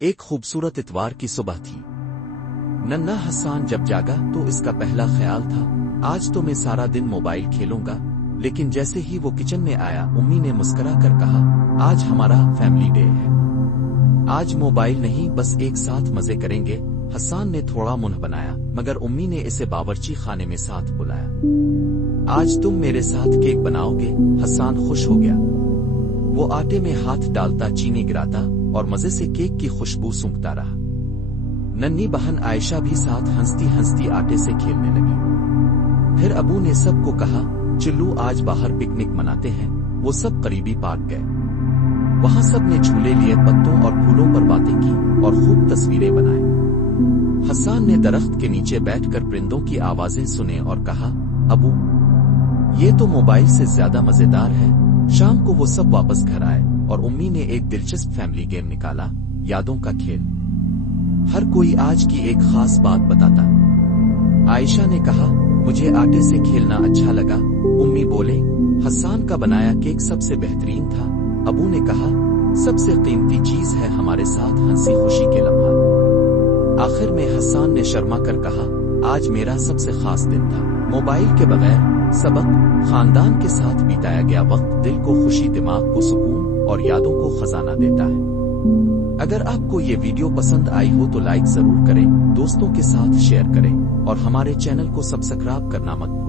ایک خوبصورت اتوار کی صبح تھی۔ ننھا حسان جب جاگا تو اس کا پہلا خیال تھا آج تو میں سارا دن موبائل کھیلوں گا، لیکن جیسے ہی وہ کچن میں آیا امی نے مسکرا کر کہا آج ہمارا فیملی ڈے ہے، آج موبائل نہیں بس ایک ساتھ مزے کریں گے۔ حسان نے تھوڑا منہ بنایا مگر امی نے اسے باورچی خانے میں ساتھ بلایا۔ آج تم میرے ساتھ کیک بناؤ گے؟ حسان خوش ہو گیا۔ وہ آٹے میں ہاتھ ڈالتا، چینی گراتا اور مزے سے کیک کی خوشبو سونگھتا رہا۔ ننھی بہن عائشہ بھی ساتھ ہنستی ہنستی آٹے سے کھیلنے لگی۔ پھر ابو نے سب کو کہا چلو آج باہر پکنک مناتے ہیں۔ وہ سب قریبی پارک گئے۔ وہاں سب نے جھولے لیے، پتوں اور پھولوں پر باتیں کی اور خوب تصویریں بنائیں۔ حسان نے درخت کے نیچے بیٹھ کر پرندوں کی آوازیں سنے اور کہا ابو یہ تو موبائل سے زیادہ مزیدار ہے۔ شام کو وہ سب واپس گھر آئے اور امی نے ایک دلچسپ فیملی گیم نکالا، یادوں کا کھیل۔ ہر کوئی آج کی ایک خاص بات بتاتا۔ عائشہ نے کہا مجھے آٹے سے کھیلنا اچھا لگا، امی بولے حسان کا بنایا کیک سب سے بہترین تھا، ابو نے کہا سب سے قیمتی چیز ہے ہمارے ساتھ ہنسی خوشی کے لمحات۔ آخر میں حسان نے شرما کر کہا آج میرا سب سے خاص دن تھا۔ موبائل کے بغیر سبق، خاندان کے ساتھ بتایا گیا وقت دل کو خوشی، دماغ کو سکون اور یادوں کو خزانہ دیتا ہے۔ اگر آپ کو یہ ویڈیو پسند آئی ہو تو لائک ضرور کریں، دوستوں کے ساتھ شیئر کریں اور ہمارے چینل کو سبسکرائب کرنا مت بھولیں۔